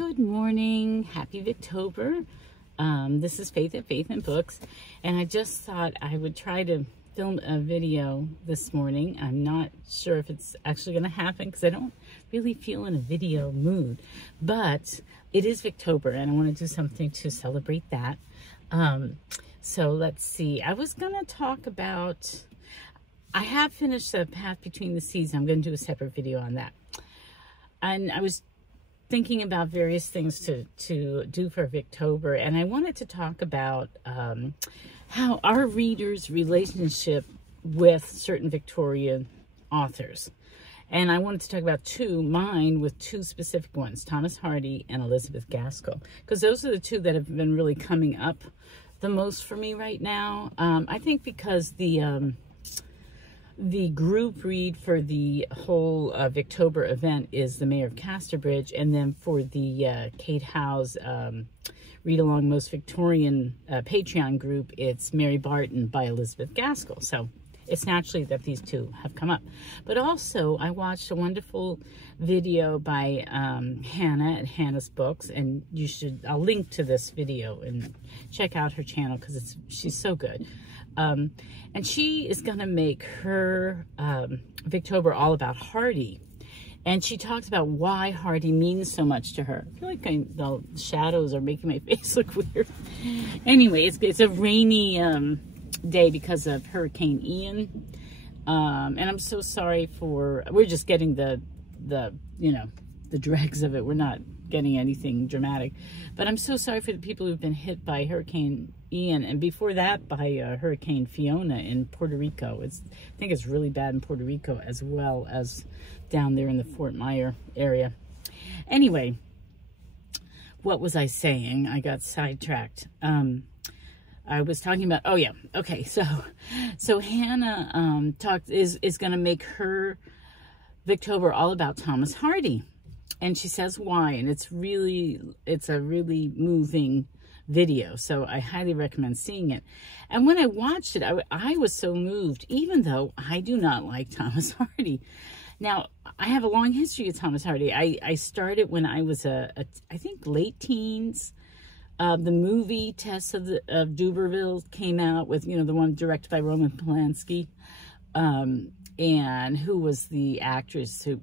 Good morning. Happy Victober. This is Faith at Faith and Books, and I just thought I would try to film a video this morning. I'm not sure if it's actually going to happen because I don't really feel in a video mood, but it is Victober and I want to do something to celebrate that. So let's see. I was going to talk about, I have finished The Path Between the Seas. I'm going to do a separate video on that. And I was thinking about various things to do for Victober, and I wanted to talk about how our readers' relationship with certain Victorian authors. And I wanted to talk about mine with two specific ones, Thomas Hardy and Elizabeth Gaskell, because those are the two that have been really coming up the most for me right now. I think because the group read for the whole Victober event is The Mayor of Casterbridge, and then for the Kate Howe's Read Along Most Victorian Patreon group, it's Mary Barton by Elizabeth Gaskell. So it's naturally that these two have come up. But also, I watched a wonderful video by Hannah at Hannah's Books, and I'll link to this video and check out her channel because she's so good. And she is going to make her Victober all about Hardy. And she talks about why Hardy means so much to her. I feel like the shadows are making my face look weird. Anyway, it's a rainy day because of Hurricane Ian. And I'm so sorry we're just getting the dregs of it. We're not getting anything dramatic. But I'm so sorry for the people who've been hit by Hurricane Ian, and before that by Hurricane Fiona in Puerto Rico. I think it's really bad in Puerto Rico as well as down there in the Fort Myer area. Anyway, what was I saying? I got sidetracked. I was talking about, oh yeah, okay, so Hannah is going to make her Victober all about Thomas Hardy. And she says why, and it's a really moving video, so I highly recommend seeing it. And when I watched it, I was so moved, even though I do not like Thomas Hardy. Now, I have a long history of Thomas Hardy. I started when I was I think late teens. The movie Tess of D'Urberville came out with, the one directed by Roman Polanski, and who was the actress who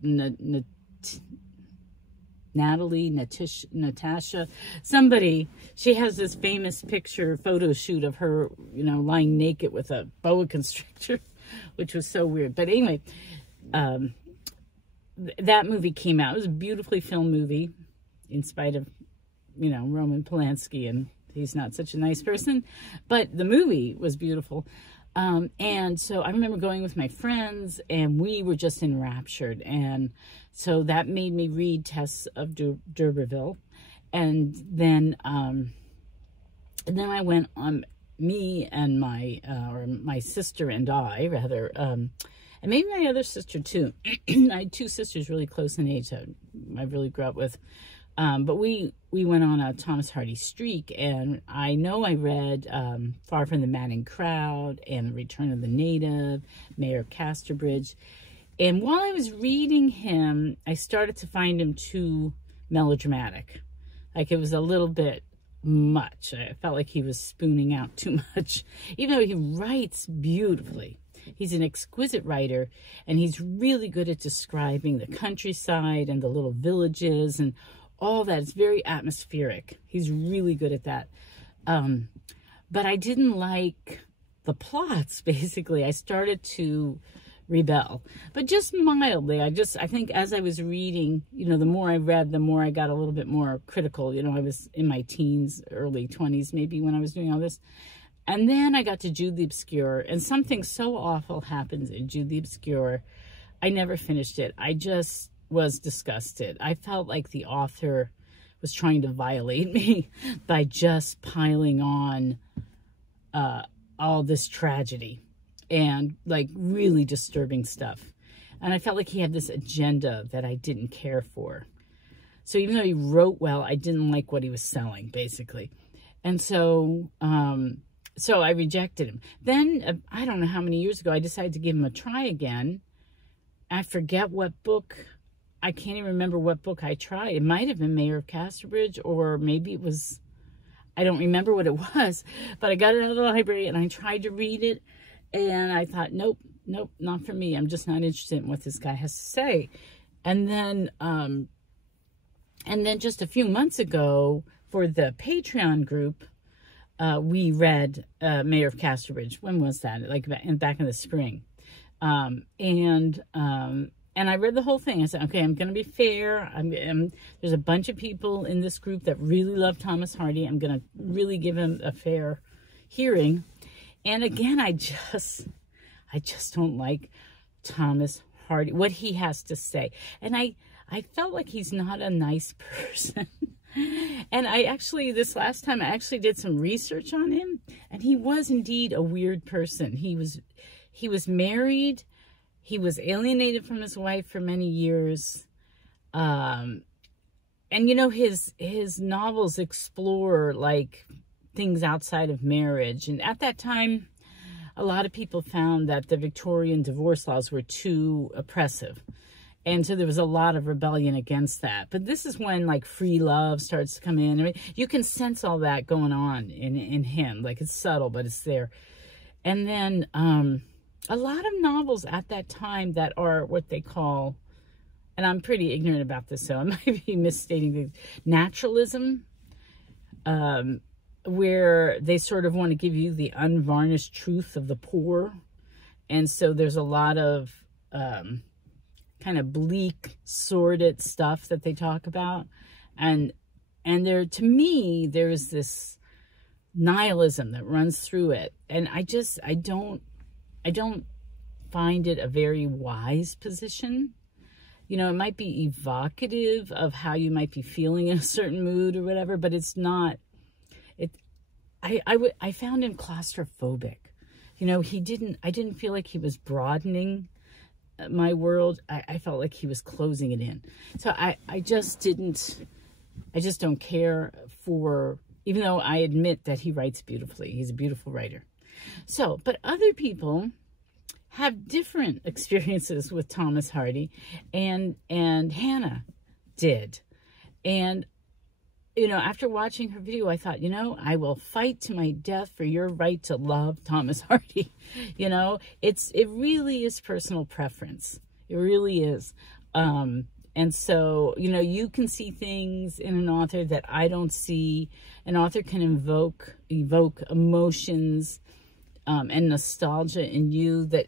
Natasha, somebody, she has this famous photo shoot of her, lying naked with a boa constrictor, which was so weird. But anyway, that movie came out. It was a beautifully filmed movie, in spite of, Roman Polanski, and he's not such a nice person, but the movie was beautiful. And so I remember going with my friends, and we were just enraptured. And so that made me read Tess of D'Urberville. And then I went on, me and my sister and I, rather, and maybe my other sister too. I had two sisters really close in age that I really grew up with. But we went on a Thomas Hardy streak, and I know I read Far From the Madding Crowd and The Return of the Native, Mayor of Casterbridge. And while I was reading him, I started to find him too melodramatic. Like, it was a little bit much. I felt like he was spooning out too much, even though he writes beautifully. He's an exquisite writer, and he's really good at describing the countryside and the little villages and all that. It's very atmospheric. He's really good at that. But I didn't like the plots, basically. I started to rebel, but just mildly. I think as I was reading, the more I read, the more I got a little bit more critical. I was in my teens, early 20s maybe, when I was doing all this. And then I got to Jude the Obscure, and something so awful happens in Jude the Obscure. I never finished it. I just was disgusted. I felt like the author was trying to violate me by just piling on all this tragedy and like really disturbing stuff. And I felt like he had this agenda that I didn't care for. So even though he wrote well, I didn't like what he was selling, basically. And so I rejected him. Then, I don't know how many years ago, I decided to give him a try again. I forget what book I can't even remember what book I tried. It might have been Mayor of Casterbridge, or maybe it was, I don't remember what it was, but I got it out of the library and I tried to read it, and I thought, nope, not for me. I'm just not interested in what this guy has to say. And then just a few months ago, for the Patreon group, we read Mayor of Casterbridge. When was that? Like back in the spring. And I read the whole thing. I said, okay, I'm going to be fair. There's a bunch of people in this group that really love Thomas Hardy. I'm going to really give him a fair hearing. And again, I just don't like Thomas Hardy, what he has to say. And I felt like he's not a nice person. And this last time, I actually did some research on him, and he was indeed a weird person. He was married. He was alienated from his wife for many years. And, you know, his novels explore, like, things outside of marriage. And at that time, a lot of people found that the Victorian divorce laws were too oppressive. And so there was a lot of rebellion against that. But this is when, like, free love starts to come in. I mean, you can sense all that going on in him. Like, it's subtle, but it's there. And then a lot of novels at that time that are what they call, and I'm pretty ignorant about this, so I might be misstating things, naturalism, where they sort of want to give you the unvarnished truth of the poor. And so there's a lot of kind of bleak, sordid stuff that they talk about. And there, to me, there's this nihilism that runs through it. And I don't find it a very wise position. You know, it might be evocative of how you might be feeling in a certain mood or whatever, but it's not, I found him claustrophobic. You know, I didn't feel like he was broadening my world. I felt like he was closing it in. So I just don't care for, even though I admit that he writes beautifully. He's a beautiful writer. So, but other people have different experiences with Thomas Hardy, and Hannah did. And, you know, after watching her video, I thought, you know, I will fight to my death for your right to love Thomas Hardy. You know, it really is personal preference. It really is. And so, you know, you can see things in an author that I don't see. An author can evoke emotions and nostalgia in you that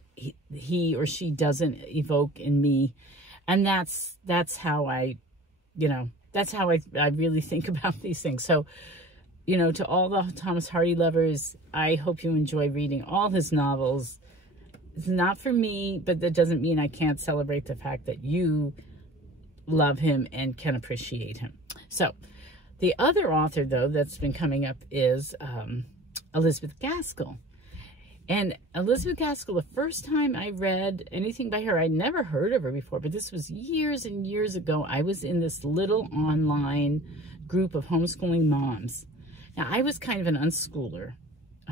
he or she doesn't evoke in me. And that's how I, you know, that's how I really think about these things. So, you know, to all the Thomas Hardy lovers, I hope you enjoy reading all his novels. It's not for me, but that doesn't mean I can't celebrate the fact that you love him and can appreciate him. So, the other author, though, that's been coming up is Elizabeth Gaskell. And Elizabeth Gaskell, the first time I read anything by her, I'd never heard of her before, but this was years and years ago. I was in this little online group of homeschooling moms. Now, I was kind of an unschooler,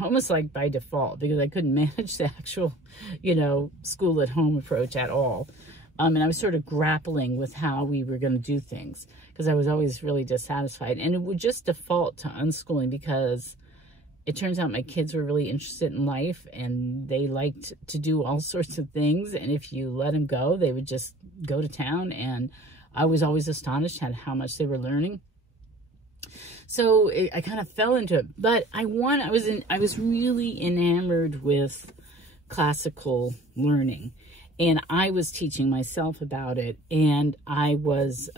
almost like by default, because I couldn't manage the actual, you know, school at home approach at all. And I was sort of grappling with how we were going to do things, because I was always really dissatisfied. And it would just default to unschooling, because it turns out my kids were really interested in life, and they liked to do all sorts of things. And if you let them go, they would just go to town. And I was always astonished at how much they were learning. So I kind of fell into it. But I was really enamored with classical learning, and I was teaching myself about it. And I was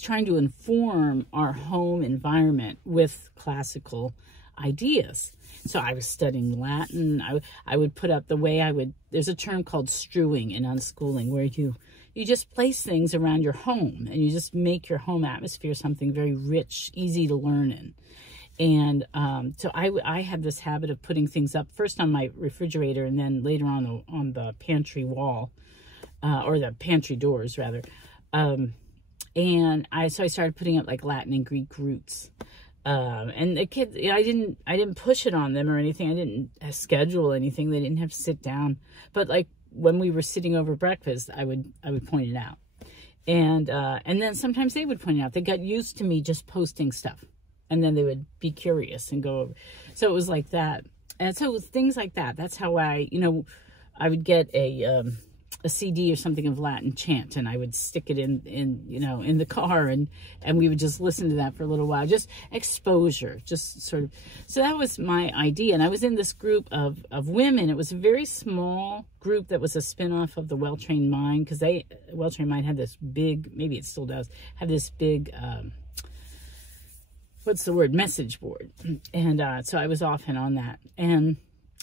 trying to inform our home environment with classical ideas. So I was studying Latin. I would put up the way there's a term called strewing in unschooling, where you just place things around your home, and you just make your home atmosphere something very rich, easy to learn in. And so I had this habit of putting things up first on my refrigerator, and then later on the pantry wall, or the pantry doors rather. So I started putting up like Latin and Greek roots. And the kids, I didn't push it on them or anything. I didn't schedule anything. They didn't have to sit down. But like when we were sitting over breakfast, I would point it out. And then sometimes they would point out, they got used to me just posting stuff. And then they would be curious and go over. So it was like that. And so it was things like that. That's how I, you know, I would get a CD or something of Latin chant, and I would stick it in you know, in the car, and we would just listen to that for a little while. Just exposure, just sort of. So that was my idea. And I was in this group of women. It was a very small group that was a spinoff of the Well-Trained Mind, because Well-Trained Mind had this big, maybe it still does, have this big, what's the word, message board. And so I was often on that. And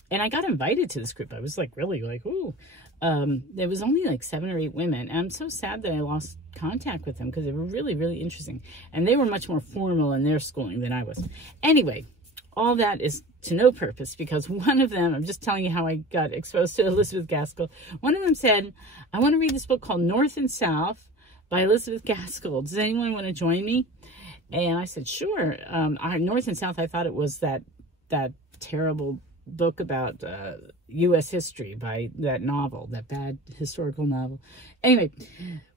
I got invited to this group. I was like, really like, ooh. There was only like 7 or 8 women. And I'm so sad that I lost contact with them, because they were really, really interesting. And they were much more formal in their schooling than I was. Anyway, all that is to no purpose, because one of them, I'm just telling you how I got exposed to Elizabeth Gaskell. One of them said, I want to read this book called North and South by Elizabeth Gaskell. Does anyone want to join me? And I said, sure. North and South, I thought it was that terrible book about U.S. history, by that novel, that bad historical novel. Anyway,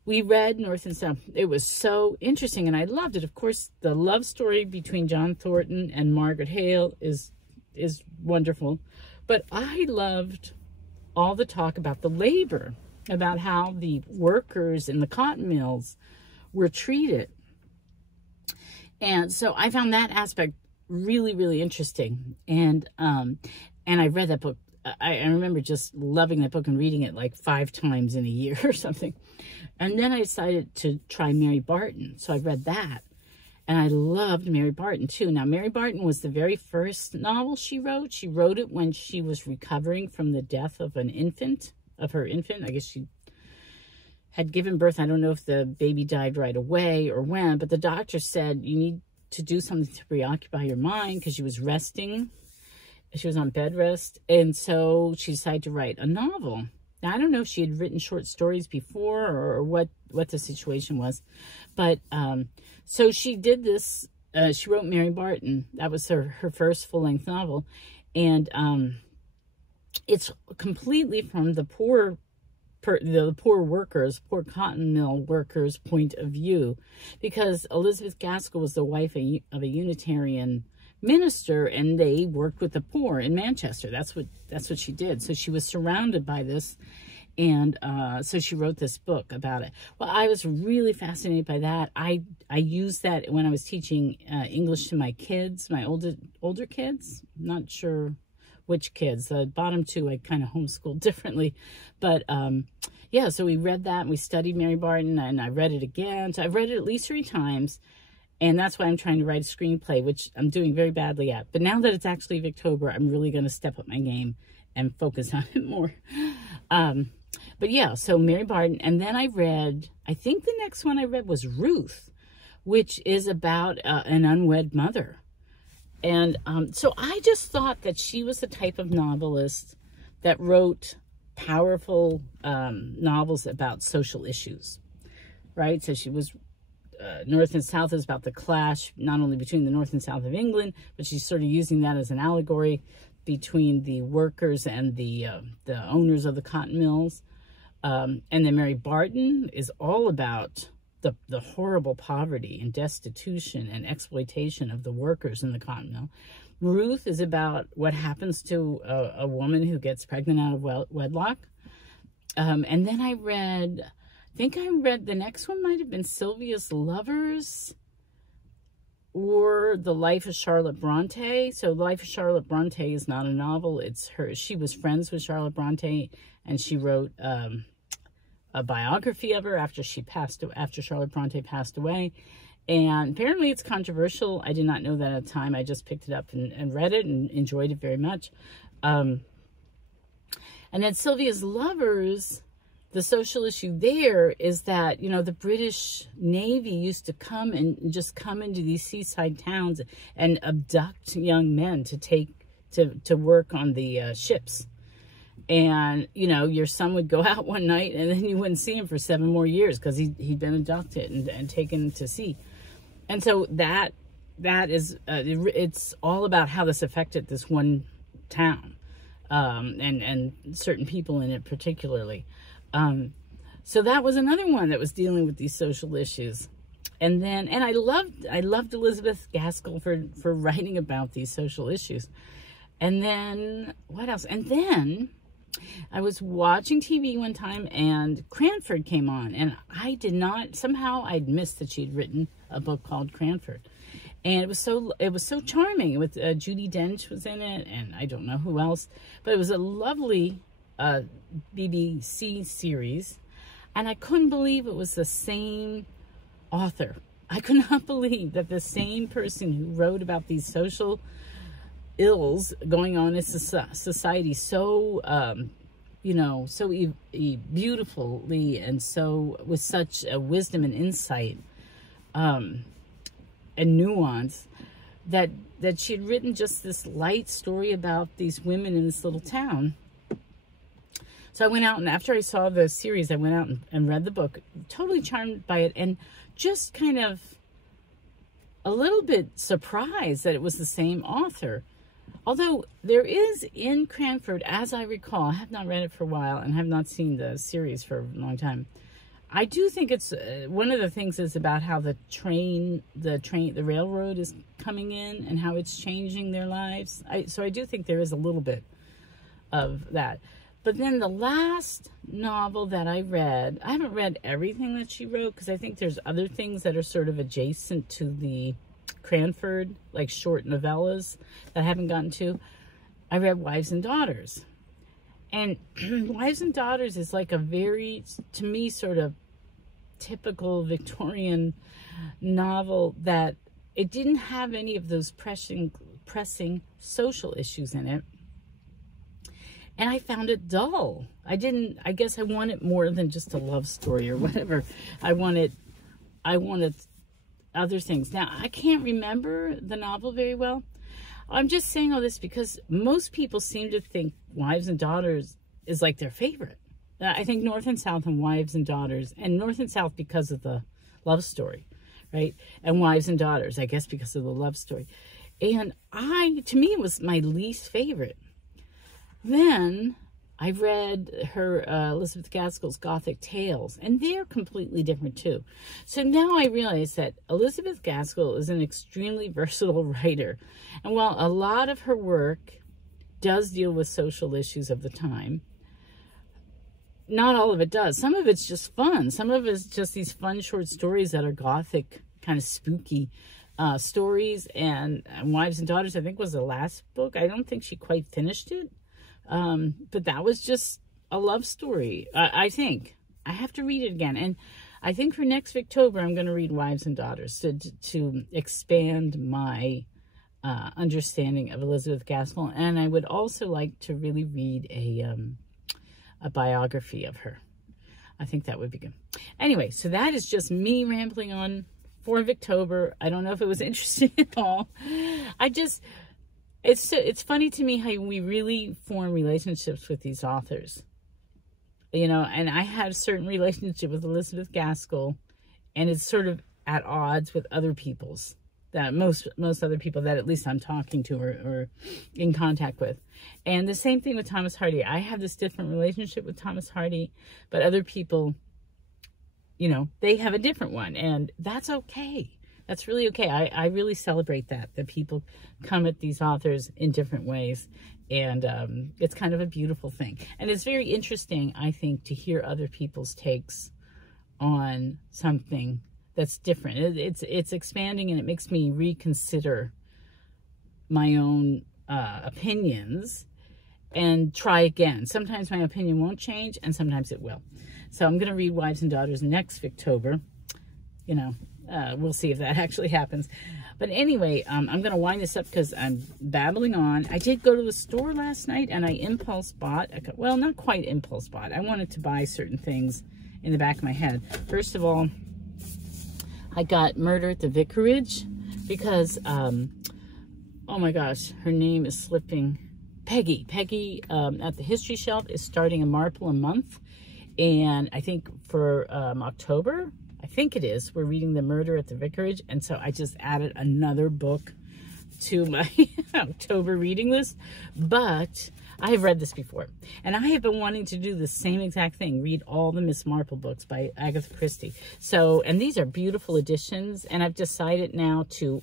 we read North and South. It was so interesting, and I loved it. Of course, the love story between John Thornton and Margaret Hale is wonderful. But I loved all the talk about the labor, about how the workers in the cotton mills were treated. And so I found that aspect really, really interesting. And I read that book. I remember just loving that book and reading it like 5 times in a year or something. And then I decided to try Mary Barton. So I read that. And I loved Mary Barton too. Now, Mary Barton was the very first novel she wrote. She wrote it when she was recovering from the death of an infant, of her infant. I guess she had given birth. I don't know if the baby died right away or when, but the doctor said, you need to do something to preoccupy your mind, because she was resting. She was on bed rest. And so she decided to write a novel. Now, I don't know if she had written short stories before or what the situation was. But so she did this. She wrote Mary Barton. That was her first full-length novel. And it's completely from the poor workers, poor cotton mill workers' point of view, because Elizabeth Gaskell was the wife of a Unitarian minister, and they worked with the poor in Manchester. That's what she did. So she was surrounded by this, and so she wrote this book about it. Well, I was really fascinated by that. I used that when I was teaching English to my kids, my older kids. I'm not sure which kids. The bottom 2 I kind of homeschooled differently. But yeah, so we read that, and we studied Mary Barton, and I read it again. So I've read it at least 3 times. And that's why I'm trying to write a screenplay, which I'm doing very badly at. But now that it's actually October, I'm really going to step up my game and focus on it more. But yeah, so Mary Barton. And then I read, I think the next one I read was Ruth, which is about an unwed mother. And so I just thought that she was the type of novelist that wrote powerful novels about social issues, right? So she was, North and South is about the clash, not only between the North and South of England, but she's sort of using that as an allegory between the workers and the owners of the cotton mills. And then Mary Barton is all about the horrible poverty and destitution and exploitation of the workers in the cotton mill. Ruth is about what happens to a woman who gets pregnant out of wedlock. And then I think I read the next one might have been Sylvia's Lovers, or The Life of Charlotte Bronte. So The Life of Charlotte Bronte is not a novel. It's her. She was friends with Charlotte Bronte, and she wrote a biography of her after Charlotte Bronte passed away. And apparently it's controversial. I did not know that at the time. I just picked it up and read it and enjoyed it very much. And then Sylvia's Lovers, the social issue there is that, you know, the British Navy used to come into these seaside towns and abduct young men to work on the ships. And, you know, your son would go out one night and then you wouldn't see him for 7 more years because he'd been abducted and taken to sea. And so that is, it's all about how this affected this one town, and certain people in it particularly. So that was another one that was dealing with these social issues. And then, and I loved Elizabeth Gaskell for writing about these social issues. And then, what else? And then I was watching TV one time and Cranford came on, and I did not, somehow I'd missed that she'd written a book called Cranford. And it was so charming. With Judi Dench was in it, and I don't know who else, but it was a lovely BBC series, and I couldn't believe it was the same author. I could not believe that the same person who wrote about these social ills going on in society so you know, so beautifully, and so with such wisdom and insight and nuance, that she had written just this light story about these women in this little town. So I went out, and after I saw the series, I went out and read the book, totally charmed by it, and just kind of a little bit surprised that it was the same author. Although there is in Cranford, as I recall, I have not read it for a while and have not seen the series for a long time. I do think it's, one of the things is about how the railroad is coming in and how it's changing their lives. So I do think there is a little bit of that. But then the last novel that I read, I haven't read everything that she wrote, because I think there's other things that are sort of adjacent to the Cranford, like short novellas that I haven't gotten to. I read Wives and Daughters. And Wives and Daughters is like a very, to me, sort of typical Victorian novel, that it didn't have any of those pressing social issues in it. And I found it dull. I guess I wanted more than just a love story or whatever. I wanted other things. Now, I can't remember the novel very well. I'm just saying all this because most people seem to think Wives and Daughters is like their favorite. I think North and South and Wives and Daughters, and North and South because of the love story, right? And Wives and Daughters, I guess, because of the love story. And to me, it was my least favorite. Then I read her Elizabeth Gaskell's Gothic Tales, and they're completely different too. So now I realize that Elizabeth Gaskell is an extremely versatile writer. And while a lot of her work does deal with social issues of the time, not all of it does. Some of it's just fun. Some of it's just these fun short stories that are Gothic, kind of spooky stories. And Wives and Daughters, I think, was the last book. I don't think she quite finished it. But that was just a love story, I think. I have to read it again. And I think for next Victober, I'm going to read Wives and Daughters to expand my understanding of Elizabeth Gaskell. And I would also like to really read a biography of her. I think that would be good. Anyway, so that is just me rambling on for Victober. I don't know if it was interesting at all. It's funny to me how we really form relationships with these authors, you know, and I had a certain relationship with Elizabeth Gaskell, and it's sort of at odds with other people's, that most other people that at least I'm talking to or in contact with. And the same thing with Thomas Hardy. I have this different relationship with Thomas Hardy, but other people, you know, they have a different one, and that's okay. That's really okay. I really celebrate that people come at these authors in different ways. And it's kind of a beautiful thing. And it's very interesting, I think, to hear other people's takes on something that's different. It's expanding, and it makes me reconsider my own opinions and try again. Sometimes my opinion won't change, and sometimes it will. So I'm going to read Wives and Daughters next Victober. You know, we'll see if that actually happens. But anyway, I'm going to wind this up because I'm babbling on. I did go to the store last night, and I impulse bought. Well, not quite impulse bought. I wanted to buy certain things in the back of my head. First of all, I got Murder at the Vicarage because, oh my gosh, her name is slipping. Peggy. Peggy at the History Shelf is starting a Marple a month. And I think for October, I think it is, we're reading The Murder at the Vicarage. And so I just added another book to my October reading list, but I have read this before, and I have been wanting to do the same exact thing, read all the Miss Marple books by Agatha Christie. So, and these are beautiful editions, and I've decided now to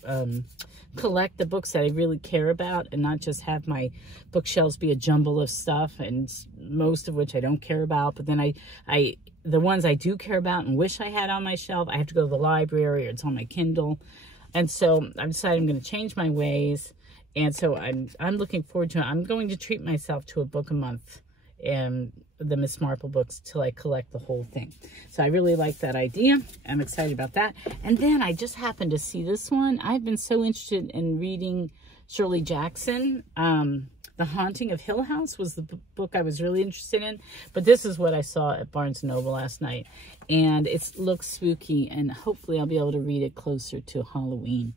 collect the books that I really care about and not just have my bookshelves be a jumble of stuff, and most of which I don't care about, but then the ones I do care about and wish I had on my shelf, I have to go to the library or it's on my Kindle. And so I've decided I'm going to change my ways. And so I'm looking forward to it. I'm going to treat myself to a book a month, and the Miss Marple books, till I collect the whole thing. So I really like that idea. I'm excited about that. And then I just happened to see this one. I've been so interested in reading Shirley Jackson. The Haunting of Hill House was the book I was really interested in. But this is what I saw at Barnes & Noble last night. And it looks spooky, and hopefully I'll be able to read it closer to Halloween.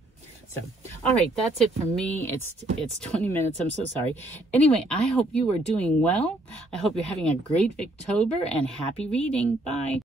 So, all right, that's it from me. It's 20 minutes. I'm so sorry. Anyway, I hope you are doing well. I hope you're having a great October, and happy reading. Bye.